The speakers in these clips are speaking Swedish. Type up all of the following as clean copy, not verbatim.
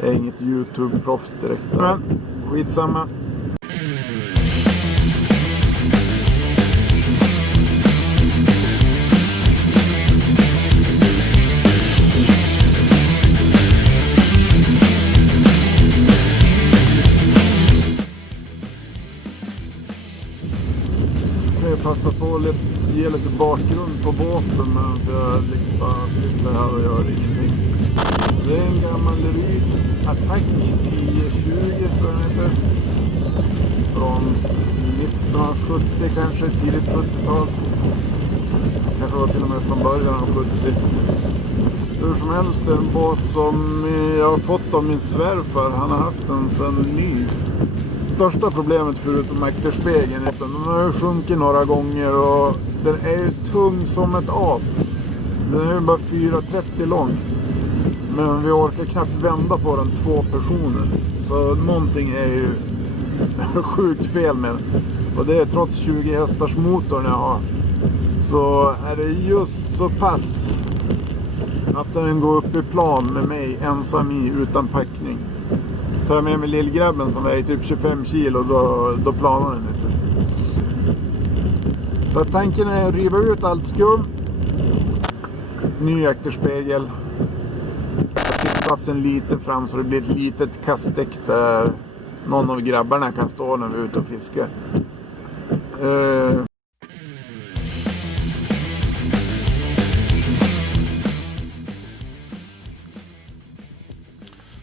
Jag är inget YouTube-proffs direkt. Men skitsamma. Jag passar på att ge lite bakgrund på båten medan jag liksom bara sitter här och gör ingenting. Det är en gammal Ryds Attack 1020 tror jag heter. Från 1970 kanske, tidigt 70-tal. Kanske var till och med från början av 70. Hur som helst, det är en båt som jag har fått av min svärfar. Han har haft den sedan ny. Största problemet förutom akterspegeln är att den har sjunkit några gånger och den är ju tung som ett as. Den är ju bara 4,30 lång. Men vi orkar knappt vända på den 2 personer. För någonting är ju sjukt fel med den. Och det är trots 20 hästars motorn jag har. Så är det just så pass att den går upp i plan med mig ensam i utan packning. Tar jag med mig lillgrabben som väger typ 25 kilo då planar den inte. Så tanken är att riva ut allt skum. Ny akterspegel. Sittplatsen lite fram så det blir ett litet kastdäck där någon av grabbarna kan stå när vi är ute och fiskar.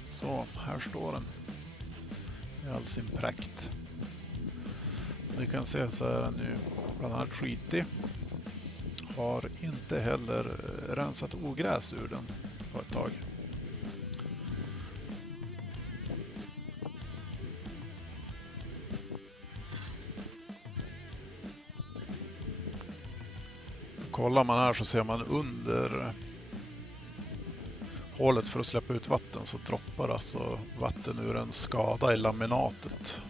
Så, här står den i all sin prakt. Ni kan se så här nu, bland annat skitig. Har inte heller rensat ogräs ur den på ett tag. Kollar man här så ser man under hålet för att släppa ut vatten så droppar alltså vatten ur en skada i laminatet.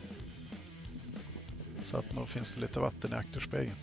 Så att nu finns det lite vatten i akterspegeln.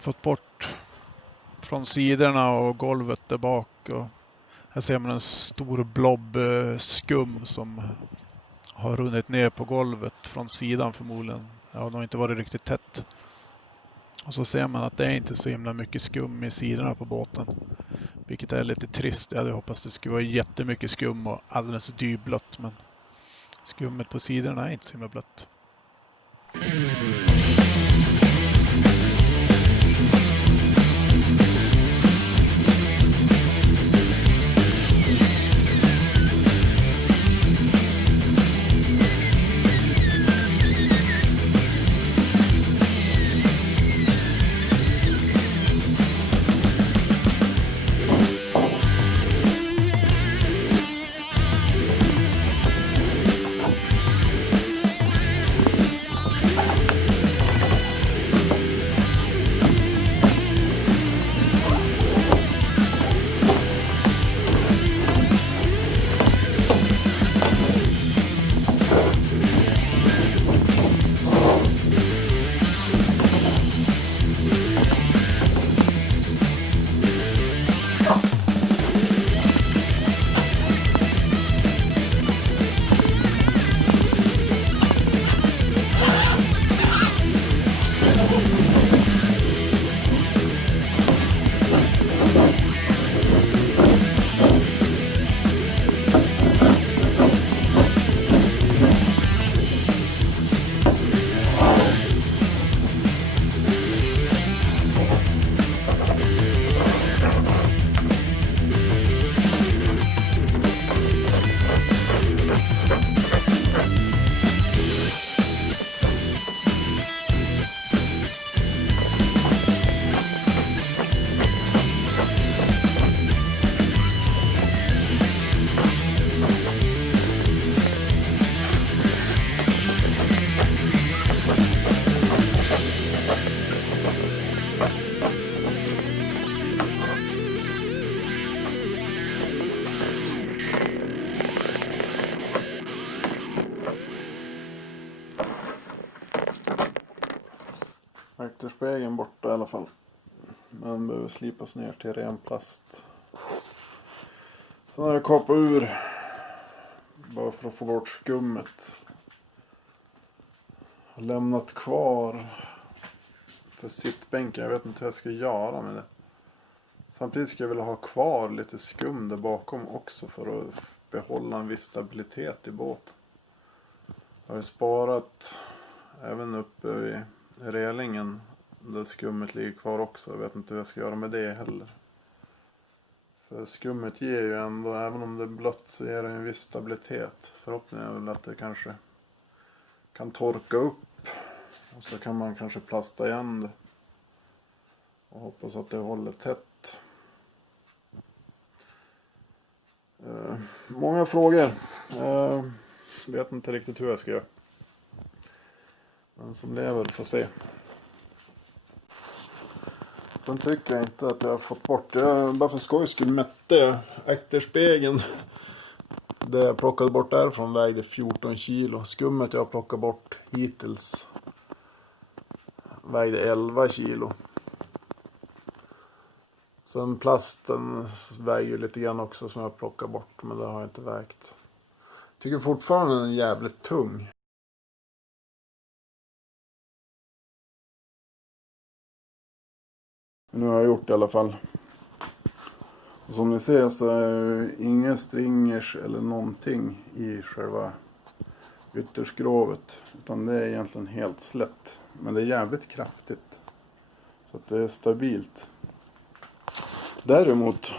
fått bort från sidorna och golvet där bak. Och här ser man en stor blob skum som har runnit ner på golvet från sidan förmodligen. Ja, det har inte varit riktigt tätt. Och så ser man att det är inte så himla mycket skum i sidorna på båten. Vilket är lite trist. Jag hade hoppats det skulle vara jättemycket skum och alldeles dyblött. Men skummet på sidorna är inte så himla blött. Akterspegeln borta i alla fall. Den behöver slipas ner till ren plast. Sen har jag kapat ur bara för att få bort skummet. Har lämnat kvar för sittbänken. Jag vet inte hur jag ska göra med det. Samtidigt ska jag vilja ha kvar lite skum där bakom också för att behålla en viss stabilitet i båten. Jag har sparat även uppe vid relingen där skummet ligger kvar också. Jag vet inte hur jag ska göra med det heller. För skummet ger ju ändå, även om det är blött, så ger det en viss stabilitet. Förhoppningen är väl att det kanske kan torka upp. Och så kan man kanske plasta igen det. Och hoppas att det håller tätt. Många frågor. Vet inte riktigt hur jag ska göra. Men som lever får se. Sen tycker jag inte att jag har fått bort. Jag bara för skojs skull mätte akterspegeln. Det jag plockade bort därifrån vägde 14 kilo. Skummet jag plockade bort hittills vägde 11 kilo. Sen plasten väger ju lite grann också som jag plockar bort. Men det har jag inte vägt. Tycker fortfarande den är jävligt tung. Nu har jag gjort det i alla fall. Och som ni ser så är inga stringers eller någonting i själva ytterskrovet. Utan det är egentligen helt slätt. Men det är jävligt kraftigt. Så att det är stabilt. Däremot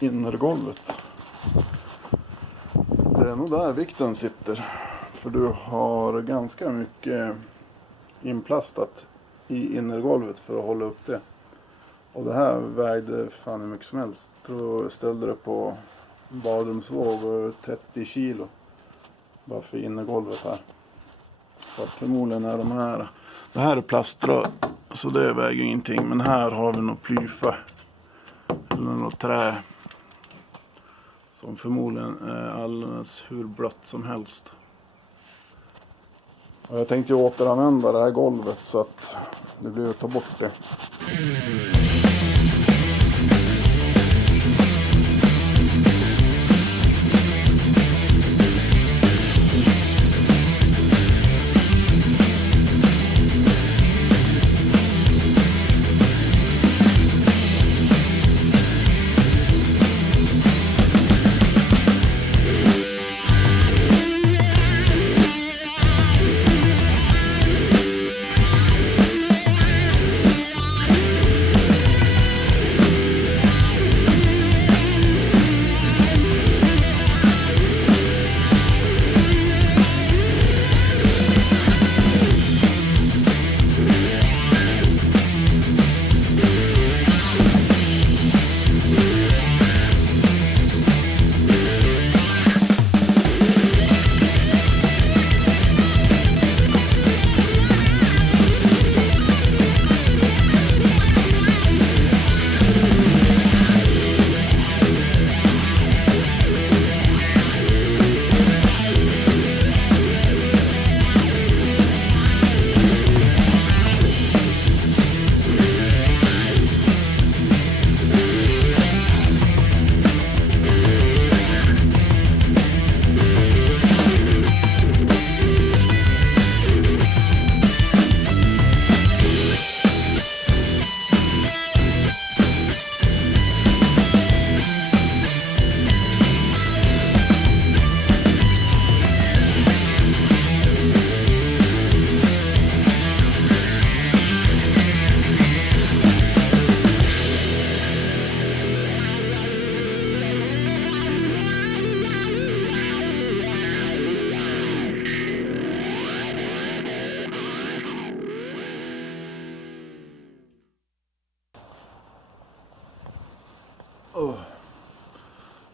innergolvet. Det är nog där vikten sitter. För du har ganska mycket inplastat i innergolvet för att hålla upp det. Och det här vägde fan hur mycket som helst. Jag tror jag ställde det på badrumsvåg och 30 kilo. Bara för innergolvet här. Så att förmodligen är de här. Det här är plastdra. Så det väger ingenting. Men här har vi något plyfa. Eller något trä. Som förmodligen är alldeles hur blött som helst. Och jag tänkte ju återanvända det här golvet så att det blir att ta bort det.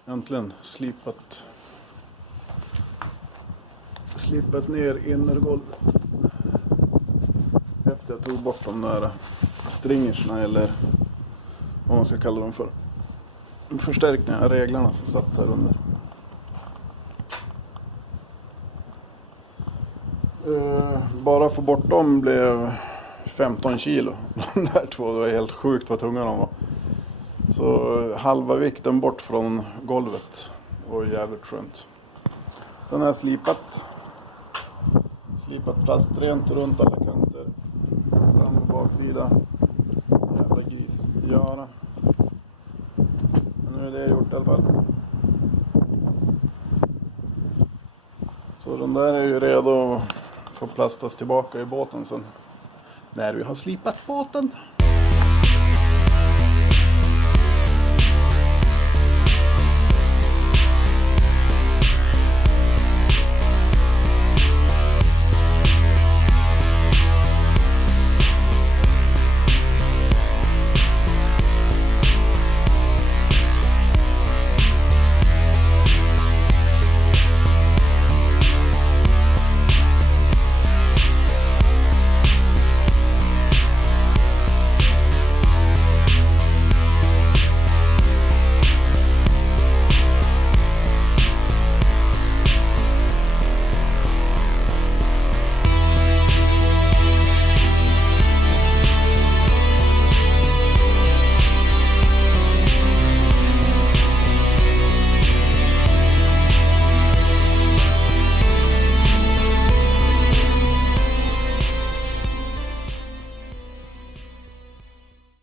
Äntligen slipat ner innergolvet efter jag tog bort de där stringersna, eller vad man ska kalla dem för, förstärkningar, reglarna som satt här under. Bara få bort dem blev 15 kilo. De där två, det var helt sjukt vad tunga de var. Så halva vikten bort från golvet och jävligt skönt. Sen har jag slipat plastrent runt alla kanter, fram och baksida. Jävla gris göra. Men nu är det gjort i alla fall. Så den där är ju redo att få plastas tillbaka i båten sen när vi har slipat båten.